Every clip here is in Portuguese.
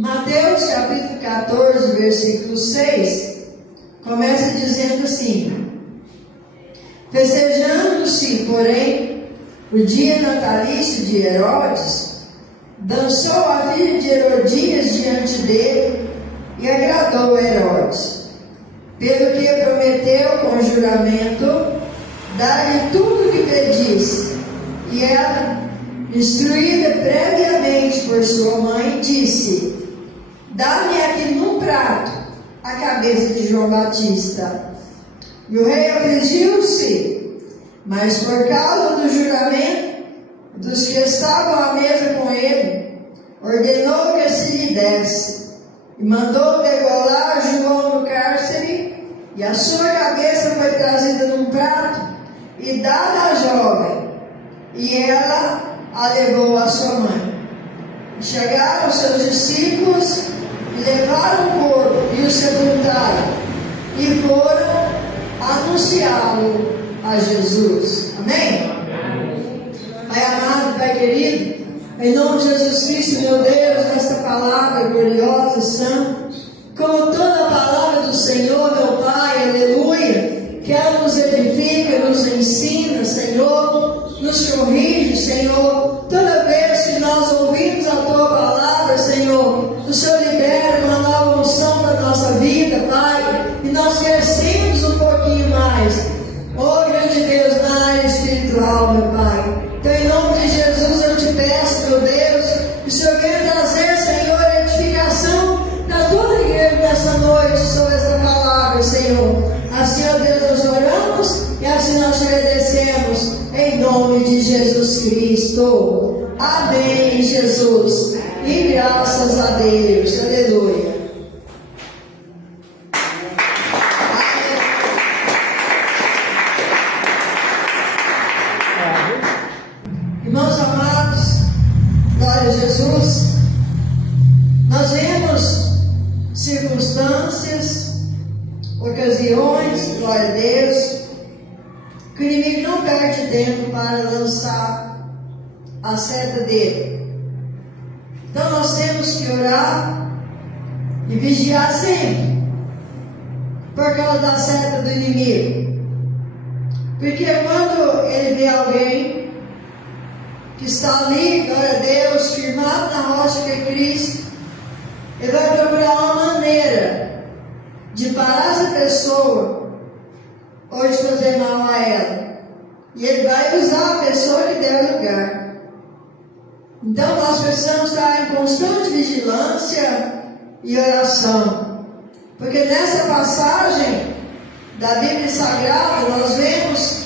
Mateus capítulo 14, versículo 6, começa dizendo assim: festejando-se, porém, o dia natalício de Herodes, dançou a filha de Herodias diante dele e agradou a Herodes, pelo que prometeu com juramento dar-lhe tudo o que pedisse. E ela, instruída previamente por sua mãe, disse: dá-me aqui num prato a cabeça de João Batista. E o rei afligiu-se, mas por causa do juramento dos que estavam à mesa com ele, ordenou que se lhe desse, e mandou degolar João no cárcere, e a sua cabeça foi trazida num prato e dada à jovem, e ela a levou à sua mãe. Chegaram seus discípulos e levaram o corpo e o sepultaram, e foram anunciá-lo a Jesus. Amém? Pai amado, Pai querido, em nome de Jesus Cristo, meu Deus, nesta palavra gloriosa e santa, como toda a palavra do Senhor, meu Pai, aleluia, que ela nos edifica, nos ensina, Senhor, nos corrige, Senhor. Toda vez que nós ouvimos a Tua palavra, Senhor, o Senhor libera uma nova unção para a nossa vida, Pai, e nós crescemos um pouquinho mais, oh grande Deus, na área espiritual, meu Pai. Então, em nome de Jesus, eu te peço, meu Deus, que o Senhor venha trazer, Senhor, edificação para toda a igreja nessa noite sobre essa palavra, Senhor. Assim, ó Deus, nós oramos e assim nós te agradecemos, em nome de Jesus Cristo. Amém, Jesus. E graças a Deus. Aleluia. Irmãos amados, glória a Jesus. Nós vemos circunstâncias, ocasiões, glória a Deus, que o inimigo não perde tempo para lançar a seta dele. Então nós temos que orar e vigiar sempre por causa da seta do inimigo. Porque quando ele vê alguém que está ali, glória a Deus, firmado na rocha que é Cristo, ele vai procurar uma maneira de parar essa pessoa ou de fazer mal a ela. E ele vai usar a pessoa que der lugar. Então nós precisamos estar em constante vigilância e oração. Porque nessa passagem da Bíblia Sagrada nós vemos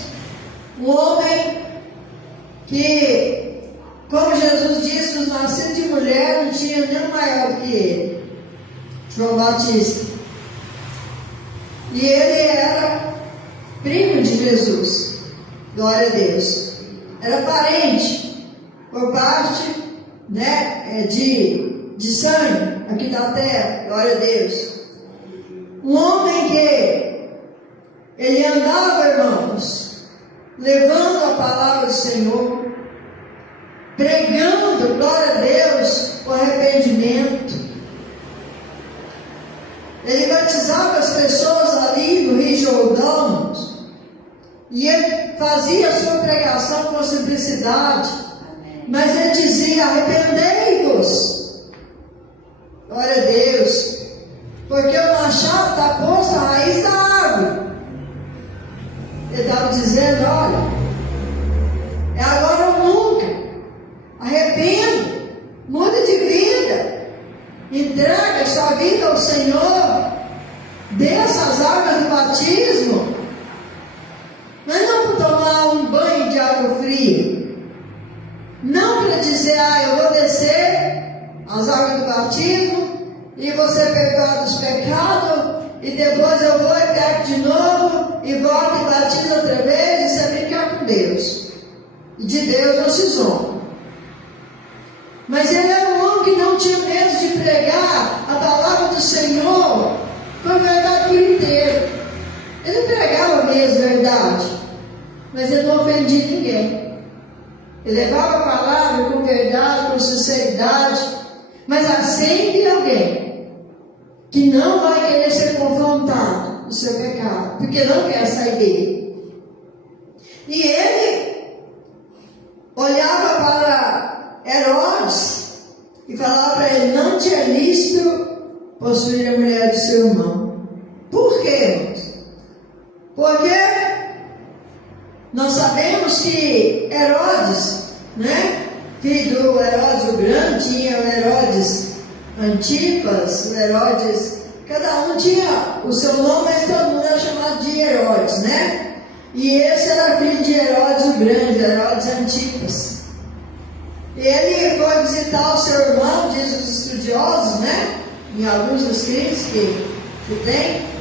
um homem que, como Jesus disse, nos nascidos de mulher não tinha nenhum maior do que ele, João Batista. E ele era primo de Jesus, glória a Deus. Era parente por parte, de sangue aqui da terra, glória a Deus. Um homem que ele andava, irmãos, levando a palavra do Senhor, pregando, glória a Deus, o arrependimento. Ele batizava as pessoas ali no Rio Jordão, e ele fazia a sua pregação com simplicidade. Mas ele dizia: arrependei-vos, glória a Deus, porque o machado está posto à raiz da árvore. Ele estava dizendo: olha, é agora ou nunca. Arrependa, muda de vida, entrega sua vida ao Senhor, desça as águas do batismo, mas não para tomar um banho de água fria. Não para dizer: eu vou descer as águas do batismo e você perdoar dos pecados, e depois eu vou e pego de novo e volto e batizo outra vez. Isso é brincar com Deus, e de Deus não se zomba. Mas ele era um homem que não tinha medo de pregar a palavra do Senhor com a verdade por inteiro. Ele pregava mesmo a verdade, mas ele não ofendia ninguém. Ele levava a palavra com verdade, com sinceridade, mas sempre alguém que não vai querer ser confrontado no seu pecado, porque não quer sair dele. E ele olhava para Herodes e falava para ele: não te é lícito possuir a mulher do seu irmão. Por quê, irmãos? Porque nós sabemos que Herodes, filho do Herodes o Grande, tinha o Herodes Antipas, o Herodes, cada um tinha o seu nome, mas todo mundo era chamado de Herodes, E esse era filho de Herodes o Grande, Herodes Antipas. Ele foi visitar o seu irmão, diz os estudiosos, em alguns escritos que tem.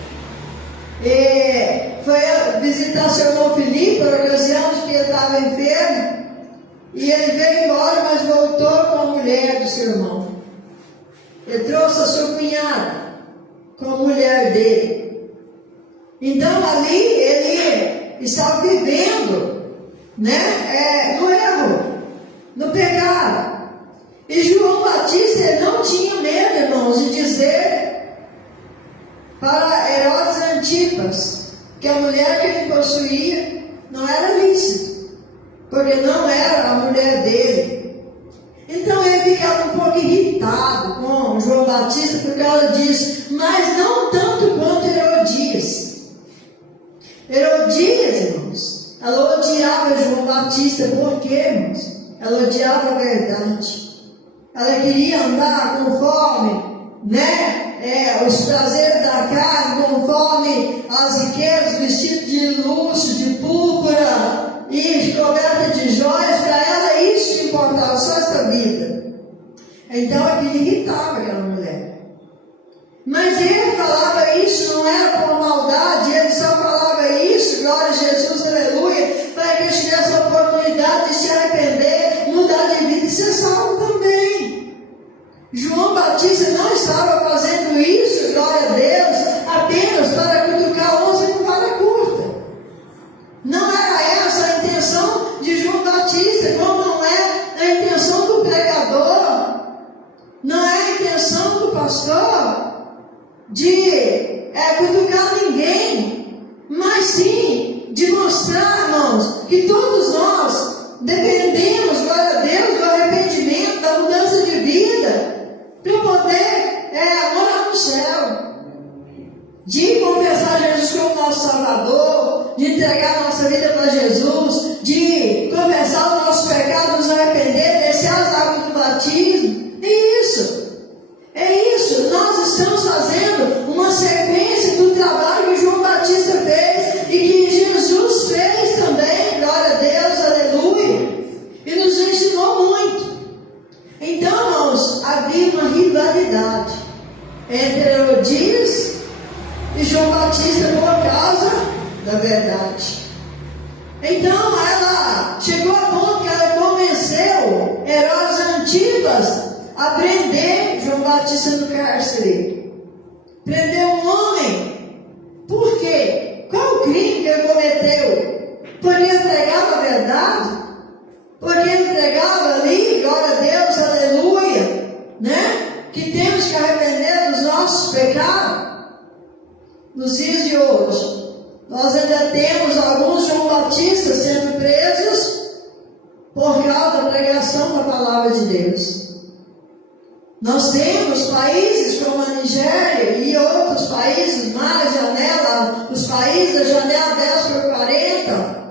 E foi visitar seu irmão Filipe, por ocasião de que ele estava enfermo. E ele veio embora, mas voltou com a mulher do seu irmão. Ele trouxe a sua cunhada com a mulher dele. Então ali ele estava vivendo, no erro, no pecado. E João Batista, ele não tinha medo, irmãos, de dizer para Herodes Antipas que a mulher que ele possuía não era lícita, porque não era a mulher dele. Então ele ficava um pouco irritado com João Batista por causa disso, mas não tanto quanto Herodias. Herodias, irmãos, ela odiava João Batista. Por quê, irmãos? Ela odiava a verdade. Ela queria andar conforme, os prazeres da carne, conforme as riquezas, vestido de luxo, de púrpura e coberta de joias. Para ela isso que importava, só essa vida. Então aquilo irritava aquela mulher. Mas ele falava isso, não era por maldade, ele só falava isso, glória a Jesus, aleluia, para que eles tivessem a oportunidade de se arrepender, mudar de vida e ser salvo também. João Batista não estava fazendo isso, glória a Deus, apenas para cutucar onça com vara curta. Não era essa a intenção de João Batista, como não é a intenção do pregador, não é a intenção do pastor de cutucar ninguém, mas sim de mostrar, irmãos, que todos nós dependemos, glória a Deus, do arrependimento, da mudança de vida, para poder morar no céu, de confessar Jesus como nosso Salvador, de entregar a nossa vida para Jesus, de confessar o nosso pecado, nos arrepender, descer as águas do batismo. É isso, nós estamos fazendo uma sequência do trabalho que João Batista fez e que Jesus fez também, glória a Deus, aleluia, e nos ensinou muito. Então, irmãos, havia uma rivalidade entre Herodias e João Batista por causa da verdade. Então ela chegou a ponto que ela convenceu Herodes Antipas a prender João Batista no cárcere. Prendeu um homem. Por quê? Qual o crime que ele cometeu? Porque ele pregava a verdade? Porque ele pregava ali, glória a Deus, aleluia, que temos que arrepender dos nossos pecados. Nos dias de hoje, nós ainda temos alguns João Batistas sendo presos por causa da pregação da palavra de Deus. Nós temos países como a Nigéria e outros países, mais janela, os países da janela 10 por 40.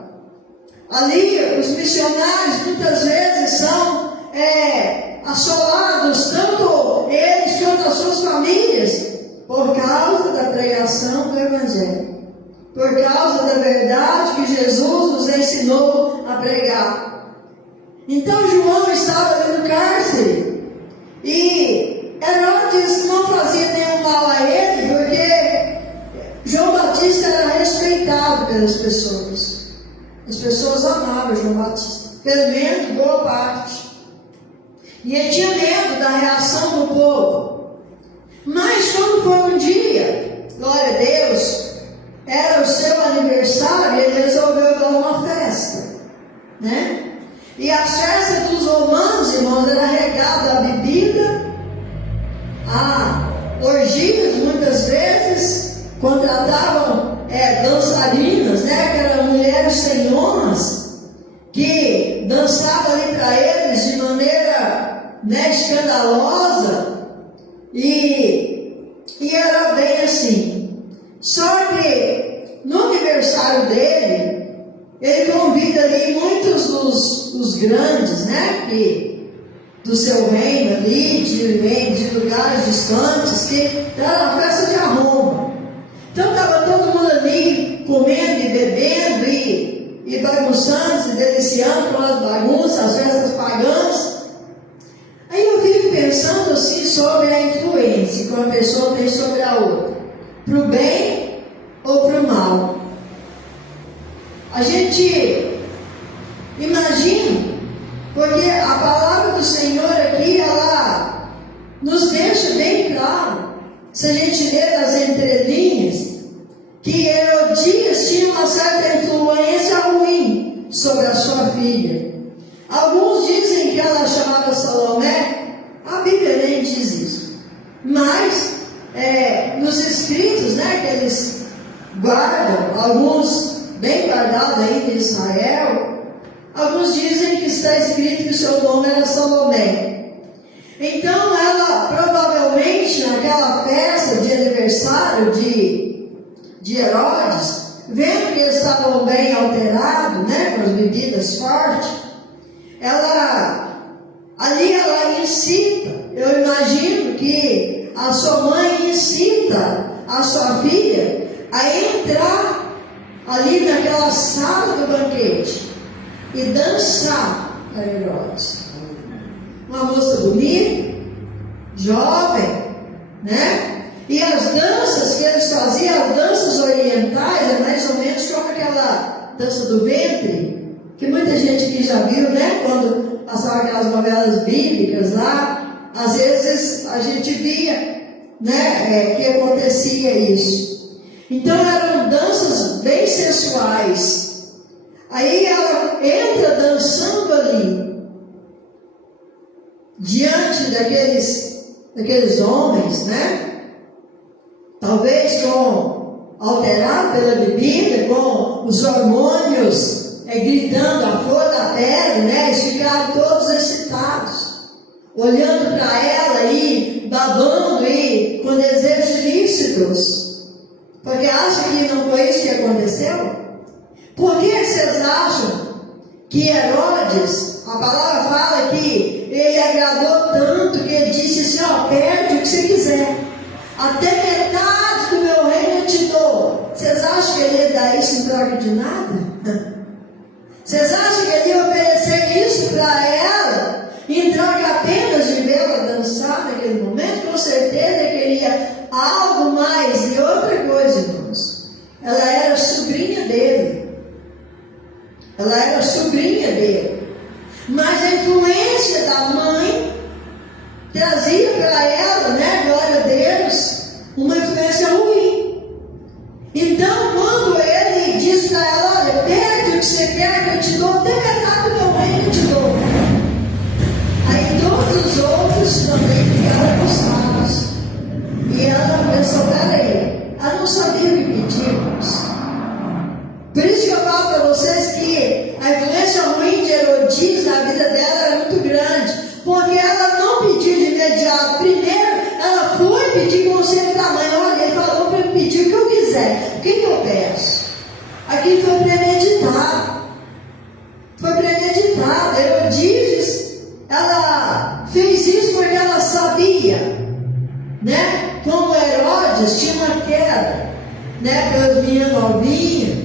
Ali, os missionários muitas vezes são assolados, tanto eles quanto as suas famílias, por causa da pregação do Evangelho, por causa da verdade que Jesus nos ensinou a pregar. Então João estava ali no cárcere e Herodes não fazia nenhum mal a ele, porque João Batista era respeitado pelas pessoas. As pessoas amavam João Batista, pelo menos boa parte. E ele tinha medo da reação do povo. Mas quando foi um dia, glória a Deus, era o seu aniversário, ele resolveu dar uma festa, E as festas dos romanos, irmãos, era regada a bebida orgias, muitas vezes contratavam dançarinas, né, que eram mulheres senhoras, que dançavam ali para eles de maneira, né, escandalosa, e era bem assim. Só que no aniversário dele, ele convida ali muitos dos grandes, né, do seu reino ali, de lugares distantes, que era a festa de arromba. Então estava todo mundo ali comendo e bebendo e bagunçando, se deliciando com as bagunças, as festas pagãs. Aí eu fico pensando assim sobre a influência que uma pessoa tem sobre a outra, para o bem ou para o mal. A gente imagina, porque a palavra do Senhor aqui, ela nos deixa bem claro, se a gente ler nas entrelinhas, que Herodias tinha uma certa influência ruim sobre a sua filha. Alguns dizem que ela chamava Salomé, a Bíblia nem diz isso, mas nos escritos, né, que eles guardam, alguns bem guardados ainda em Israel, alguns dizem que está escrito que o seu nome era Salomé. Então ela provavelmente naquela festa de aniversário de Herodes, vendo que eles estavam bem alterados, né, com as bebidas fortes, ela incita, eu imagino que a sua mãe incita a sua filha a entrar ali naquela sala do banquete e dançar para Herodes. Uma moça bonita, jovem, né? E as danças que eles faziam, as danças orientais, é mais ou menos como aquela dança do ventre, que muita gente aqui já viu, né? Quando passavam aquelas novelas bíblicas lá, às vezes a gente via, né? Que acontecia isso. Então eram danças bem sensuais. Aí ela entra dançando ali, diante daqueles homens, né? Talvez alterado pela bebida, com os hormônios gritando a flor da pele, né? Eles ficaram todos excitados, olhando para ela e babando e com desejos ilícitos. Porque acham que não foi isso que aconteceu? Por que vocês acham que Herodes, a palavra fala que ele agradou tanto que ele disse assim: pede o que você quiser, até metade do meu reino eu te dou. Vocês acham que ele ia dar isso em troca de nada? Vocês acham que ele ia oferecer isso para ela em troca apenas de vê-la dançar naquele momento? Com certeza ele queria algo mais. E outra coisa, irmãos, ela era sobrinha dele. Mas a influência da mãe trazia para ela, né, glória a Deus, uma influência ruim. Então, quando ele diz para ela: olha, pede o que você quer que eu te dou, até metade do meu reino eu te dou. Aí todos os outros também ficaram gostados. E ela pensou: peraí, ela não sabia o que pedimos. Por isso que eu falo para vocês que a influência ruim de Herodias na vida dela era muito grande, porque ela não pediu de imediato. Primeiro, ela foi pedir conselho da mãe: olha, ele falou para eu pedir o que eu quiser, o que eu peço? Aqui foi premeditado. Herodias, ela fez isso porque ela sabia, né? Como Herodes tinha uma queda, né, pelas meninas novinhas,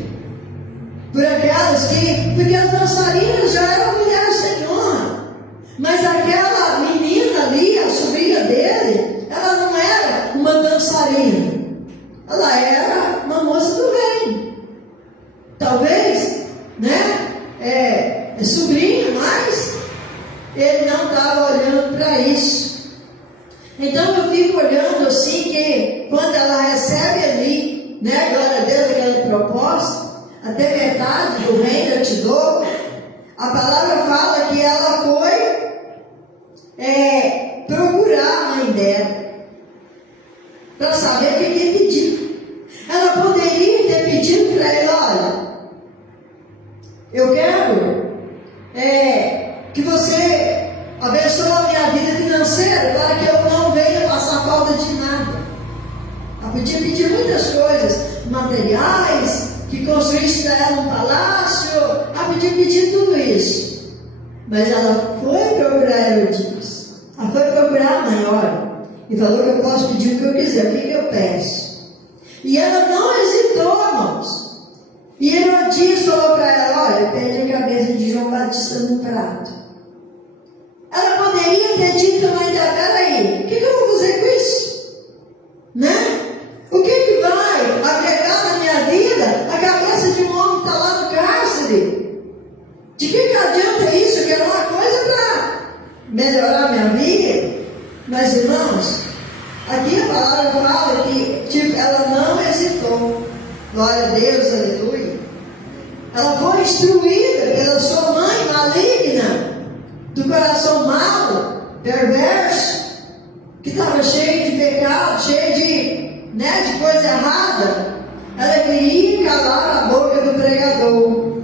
porque as dançarinas já eram mulheres senhora, mas aquela menina ali, a sobrinha dele, ela não era uma dançarina, ela era uma moça do reino. Talvez, né, sobrinha, mas ele não estava olhando para isso. Então eu fico olhando assim, que quando ela recebe ali, né, glória a Deus, aquela proposta, até metade do reino eu te dou, a palavra fala que ela foi procurar a mãe dela. para saber o que ele pediu. Ela poderia ter pedido para ele: olha, eu quero que você abençoe a minha vida financeira para que eu não venha passar falta de nada. Ela podia pedir muitas coisas, materiais, que construísse para ela um palácio. Ela podia pedir tudo isso. Mas ela foi procurar Herodias. Ela foi procurar a mãe: olha, e falou que eu posso pedir o que eu quiser, o que eu peço. E ela não hesitou, irmãos. E Herodias falou para ela: olha, pede a cabeça de João Batista num prato. Ela poderia ter dito: mas peraí, o que eu vou fazer com isso? Né? O que vai agregar na minha vida a cabeça de um homem que está lá no cárcere? De que adianta isso? Que era uma coisa para melhorar minha vida. Mas, irmãos, aqui a palavra fala que ela não hesitou. Glória a Deus, aleluia. Ela foi instruída pela sua mãe maligna, do coração mau, perverso, que estava cheio de pecado, cheio de coisa errada. Ela queria calar a boca do pregador.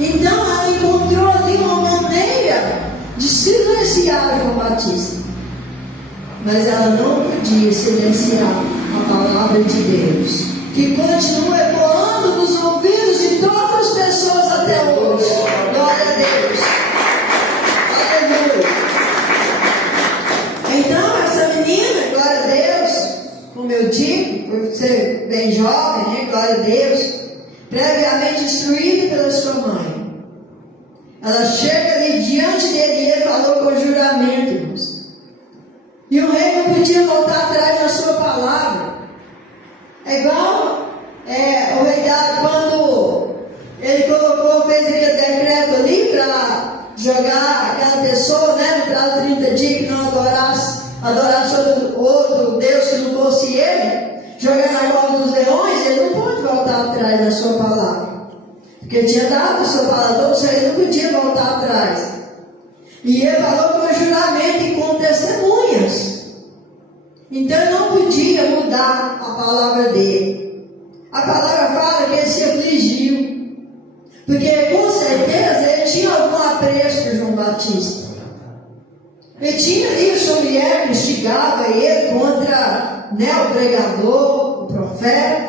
Então ela encontrou ali uma maneira de silenciar João Batista. Mas ela não podia silenciar a palavra de Deus, que continua ecoando nos ouvidos de todas as pessoas até hoje. Glória a Deus. Aleluia. Então essa menina, glória a Deus, como eu digo, por ser bem jovem, né? Glória a Deus, previamente instruída pela sua mãe, ela chega ali diante dele e ele falou com juramento, irmãos. E o rei não podia voltar atrás da sua palavra. É igual o rei Davi, quando ele fez aquele decreto ali para jogar aquela pessoa, né, no prazo de 30 dias, que não adorasse outro Deus que não fosse ele, jogar na cova dos leões. Ele não pode voltar atrás da sua palavra, porque ele tinha dado a sua palavra, ou seja, ele não podia voltar atrás. E ele falou com juramento e com testemunhas. Então ele não podia mudar a palavra dele. A palavra fala que ele se afligiu, porque com certeza ele tinha algum apreço por João Batista. Ele tinha ali a sua mulher que instigava ele contra, o pregador, o profeta,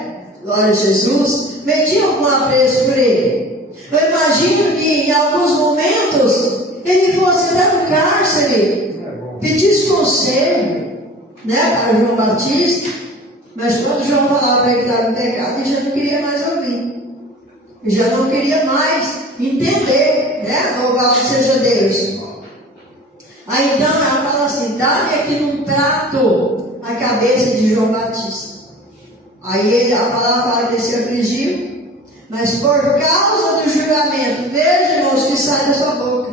glória a Jesus. Ele tinha algum apreço por ele. Eu imagino que em alguns momentos ele fosse até no cárcere, pedisse conselho, para João Batista. Mas quando João falava para ele que estava em pecado, ele já não queria mais ouvir. Ele já não queria mais entender, louvado seja Deus. Aí então ela fala assim: dá-me aqui num prato a cabeça de João Batista. Aí a palavra fala que ele se afligiu, mas por causa do juramento, veja, irmãos, que sai da sua boca.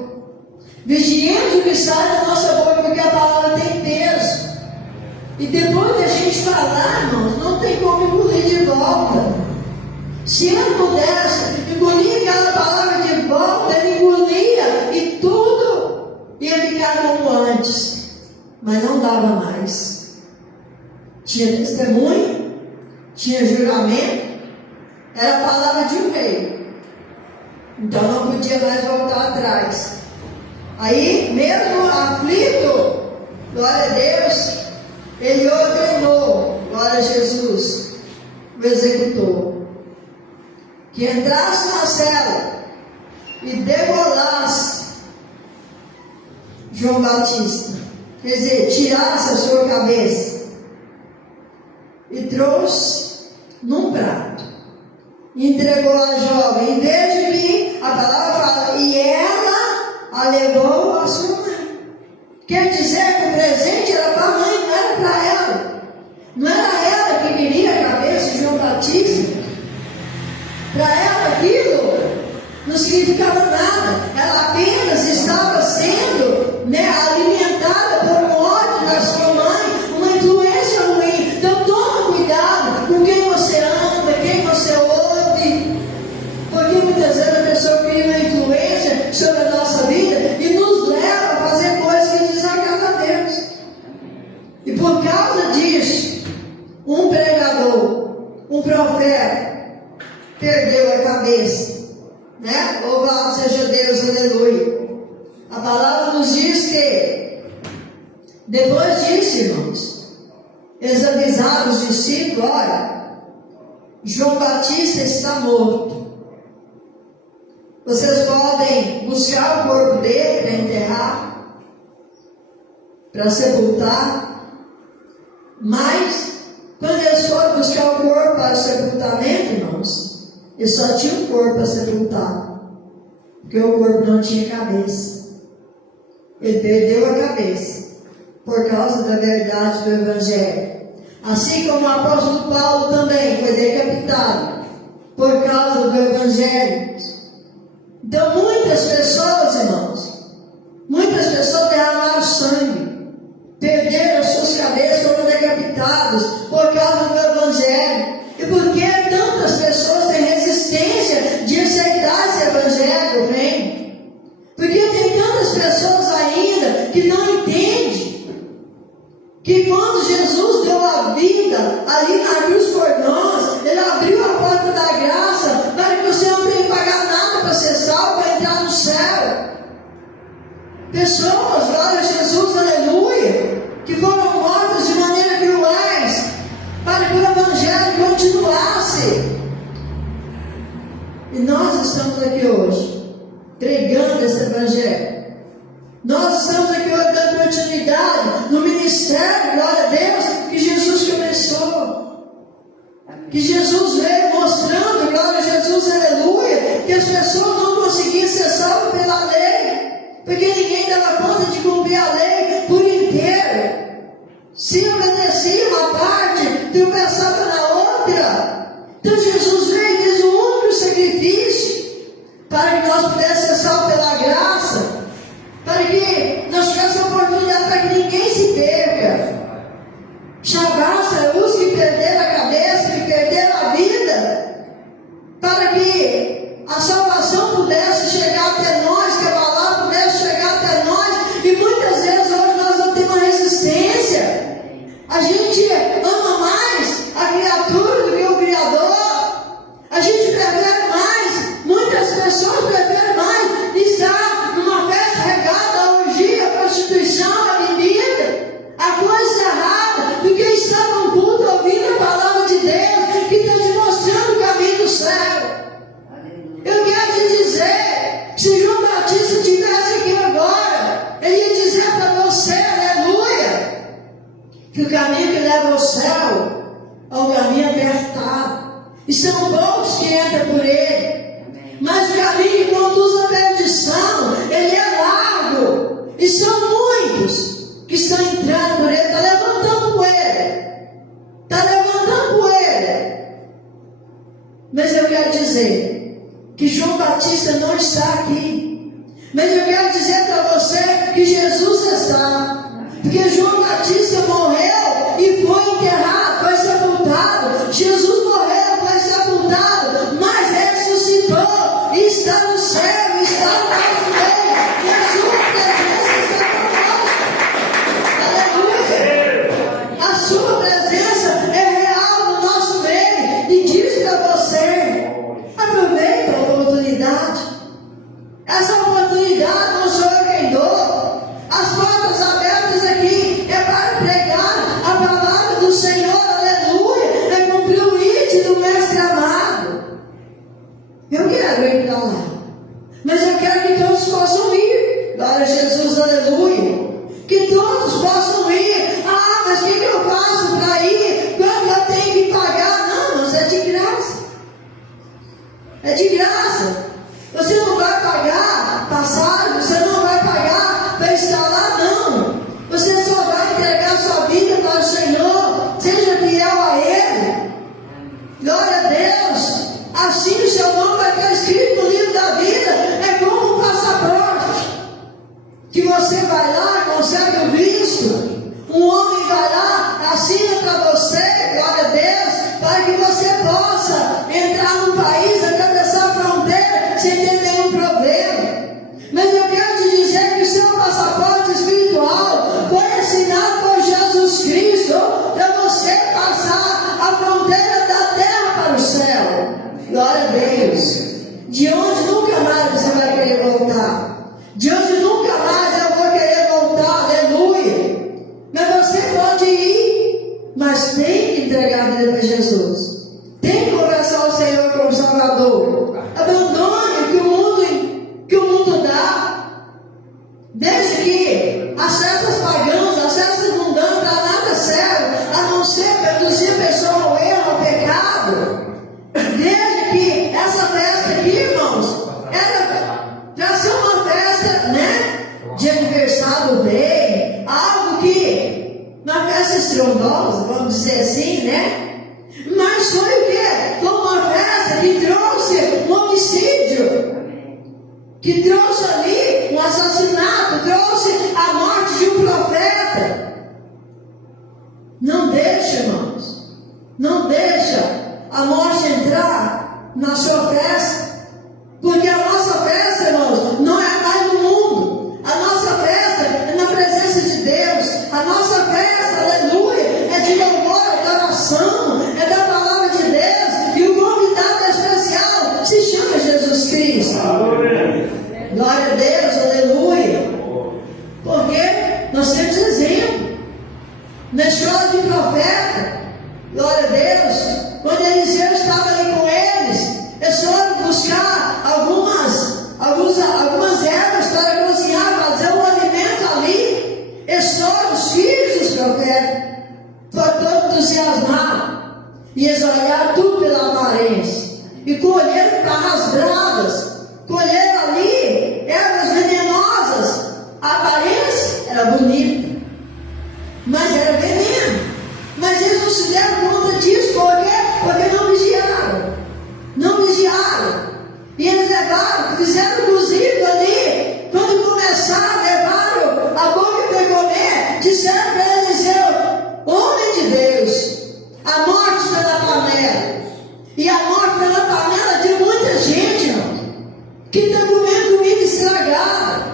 Vigiemos o que sai da nossa boca, porque a palavra tem peso. E depois da gente falar, irmãos, não tem como engolir de volta. Se ele pudesse engolir aquela palavra de volta, ele engolia e tudo ia ficar como antes. Mas não dava mais. Tinha testemunho, tinha juramento, era a palavra de um rei. Então não podia mais voltar atrás. Aí, mesmo aflito, glória a Deus, ele ordenou, glória a Jesus, o executor, que entrasse na cela e degolasse João Batista, quer dizer, tirasse a sua cabeça e trouxe num prato, entregou a jovem. E veja que a palavra fala: e ela a levou à sua mãe. Quer dizer que o presente era para a mãe, não era para ela. Não era ela que queria a cabeça de João Batista. Para ela aquilo não significava nada. Ela apenas estava sendo alimentada por um ódio da sua mãe, uma influência ruim. Então toma cuidado com quem você anda, quem você ouve, porque muitas vezes a pessoa cria uma influência sobre a nossa vida e nos leva a fazer coisas que desagradam a Deus. E por causa disso, um pregador, um profeta, perdeu a cabeça, né? Louvado seja Deus, aleluia. A palavra nos diz que, depois disso, irmãos, eles avisaram os discípulos: olha, João Batista está morto. Vocês podem buscar o corpo dele para enterrar, para sepultar, mas quando eles foram buscar o corpo para o sepultamento, irmãos, eles só tinham um corpo para sepultar, porque o corpo não tinha cabeça. Ele perdeu a cabeça por causa da verdade do Evangelho. Assim como o apóstolo Paulo também foi decapitado por causa do Evangelho. Então muitas pessoas, irmãos, muitas pessoas derramaram sangue, perderam as suas cabeças, foram decapitados por causa do Evangelho. E por que tantas pessoas têm resistência de aceitar esse Evangelho, amém? Porque tem tantas pessoas ainda que não entendem que quando Jesus deu a vida ali na cruz por nós, Ele abriu a porta da graça para que você não tenha que pagar nada para ser salvo, para entrar no céu. Pessoas, glória a Jesus, aleluia, que foram mortas de maneira cruéis para que o Evangelho continuasse. E nós estamos aqui hoje pregando esse Evangelho. Nós estamos aqui hoje dando continuidade no ministério, glória a Deus, que Jesus começou. Que Jesus veio mostrando, glória a Jesus, aleluia, que as pessoas não conseguiam ser salvas pela lei, porque ninguém dava conta de cumprir a lei por inteiro. Se obedecia uma parte, tropeçava na outra. Então Jesus veio e fez um único sacrifício para que nós pudéssemos ser salvos pela graça, para que nós tivéssemos a oportunidade para que ninguém se perca. Chamasse os que perderam a cabeça, que perderam a vida, para que a salvação pudesse chegar até nós, que a palavra pudesse chegar até nós. E muitas vezes hoje nós não temos resistência. A gente ama mais a criatura do que o Criador. A gente prefere mais, muitas pessoas preferem mais estar numa festa regada à orgia, à prostituição, à bebida, a coisa errada, do que estar num culto ouvindo a palavra de Deus, que está te mostrando o caminho do céu. Eu quero te dizer, se João Batista estivesse aqui agora, ele ia dizer para você, aleluia, que o caminho que leva ao céu é um caminho apertado. E são poucos que entram por ele. Mas o caminho que conduz à perdição, ele é largo. E são muitos que estão entrando por ele. Está levantando poeira. Está levantando poeira. Mas eu quero dizer que João Batista não está aqui. Mas eu quero dizer para você que Jesus está. Porque João Batista morreu e foi enterrado, foi sepultado. Jesus morreu, foi sepultado, mas ressuscitou e está no céu, está no nosso meio, e a sua presença está conosco. Aleluia! A sua presença é real no nosso meio, e diz para você: aproveita a oportunidade. Essa oportunidade não sou eu quem dou. As portas abertas aqui é para pregar a palavra do Senhor, aleluia, é cumprir o ide do mestre amado. Eu quero ir para lá, mas eu quero que todos possam ir. Glória a Jesus, aleluia. Que todos possam ir. Ah, mas o que eu faço para ir? Quando eu tenho que pagar? Não, mas é de graça. É de graça. Você não vai pagar passagem, você não vai pagar para estar lá, não. Você só vai entregar sua vida para o Senhor. Seja fiel a Ele. Glória a Deus. Assim o seu nome vai estar escrito no livro da vida. É como um passaporte, que você vai lá, consegue o visto. Um homem vai lá, assina para você, glória a Deus, para que você possa entrar no país, atravessar a fronteira sem ter nenhum problema. Mas eu quero te dizer que o seu passaporte espiritual foi assinado por Jesus Cristo para mas tem que entregar a vida para Jesus. Tem que confessar o Senhor como Salvador. Abandone o que o mundo dá. Desde que as festas pagãs, as festas mundanas, para nada serve, a não ser para induzir a pessoa ao erro, ao pecado. Desde que essa festa aqui, irmãos, era para ser uma festa, né, de aniversário do rei, algo que, uma festa estrondosa, vamos dizer assim, né? Mas foi o quê? Foi uma festa que trouxe um homicídio, que trouxe ali um assassinato, trouxe a morte de um profeta. Não deixa, irmãos, não deixa a morte entrar na sua festa, porque a nossa festa, irmãos, não é mais no mundo. A nossa festa é na presença de Deus. A nossa festa, aleluia, é de louvor, adoração, é da palavra de Deus. E o convidado especial se chama Jesus Cristo. Glória a Deus, aleluia. Porque nós temos exemplo na escola de profeta. Glória a Deus. Quando Eliseu estava ali com eles, eles foram buscar algumas ervas para cozinhar, fazer um alimento ali. Eles foram os filhos dos profetas. Foi todo entusiasmado. E eles olharam tudo pela aparência. E colheram parras bravas. Colheram ali ervas venenosas. A aparência era bonita, mas era veneno. Mas eles não se deram conta disso. Por quê? Porque não vigiaram. Não vigiaram. E eles levaram, fizeram cozido ali. Quando começaram, levaram a boca para comer. Disseram para Eliseu: homem de Deus, a morte pela panela. E a morte pela panela de muita gente, irmão, que está comendo comida estragada,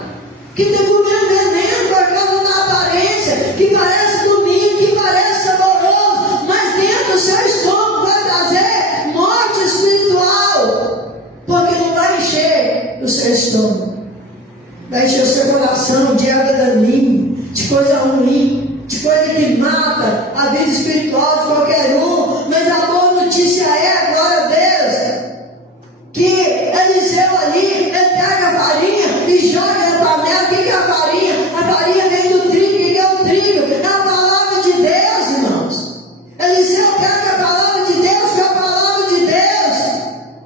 que está comendo veneno por causa da aparência, que parece comida, que parece saboroso, mas dentro do seu estômago vai trazer morte espiritual, porque não vai encher o seu estômago, vai encher o seu coração de erva daninha, de coisa ruim, de coisa que mata a vida espiritual de qualquer um. Mas a boa notícia é, glória a Deus, que Eliseu ali, ele pega a farinha e joga na panela. O que é a farinha? A farinha vem do trigo. O que é o trigo? É a palavra de Deus, irmãos. Eliseu pega a palavra de Deus, que é a palavra de Deus.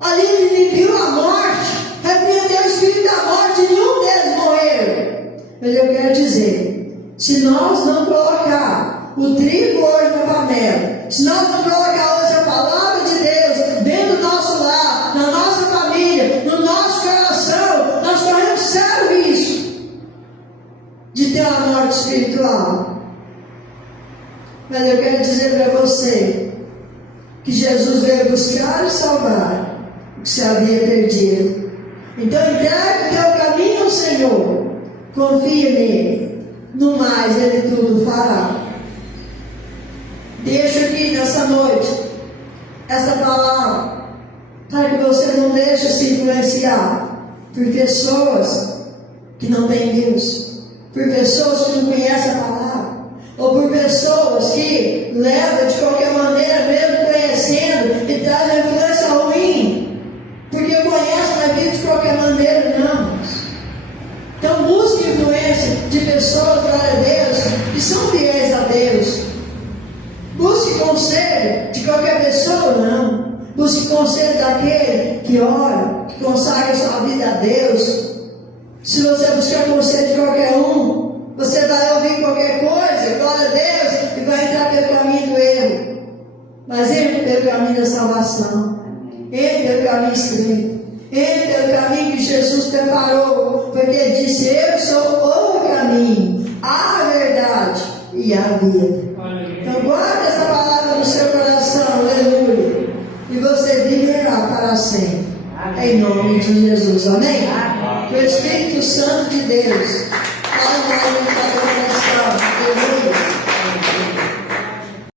Ali ele inibiu a morte, repreendeu o espírito da morte, e nenhum deles morreu. Mas eu quero dizer, se nós não colocar o trigo hoje na panela, se nós não colocar hoje a palavra de Deus dentro do nosso lar, na nossa família, no nosso coração, nós corremos sério risco de ter uma morte espiritual. Mas eu quero dizer para você que Jesus veio buscar e salvar o que se havia perdido. Então entregue o teu caminho ao Senhor, confia nele, no mais ele tudo fará. Deixo aqui nessa noite essa palavra para que você não deixe se influenciar por pessoas que não têm Deus, por pessoas que não conhecem a palavra, ou por pessoas que levam de qualquer maneira, mesmo conhecendo, e trazem influência ruim, porque conhecem, mas vivem de qualquer maneira. Não. Então busque influência de pessoas, glória a Deus, que são fiéis a Deus. Busque conselho de qualquer pessoa, não. Busque conselho daquele que ora, que consagra sua vida a Deus. Se você buscar conselho de qualquer um, você vai ouvir qualquer coisa, glória a Deus, e vai entrar pelo caminho do erro. Mas entre pelo caminho da salvação, entre pelo caminho estreito, entre pelo caminho que Jesus preparou, porque ele disse: eu sou o caminho, a verdade e a vida. Então guarde essa palavra no seu coração, aleluia, e você viverá para sempre, em nome de Jesus, amém? Que o Espírito Santo de Deus,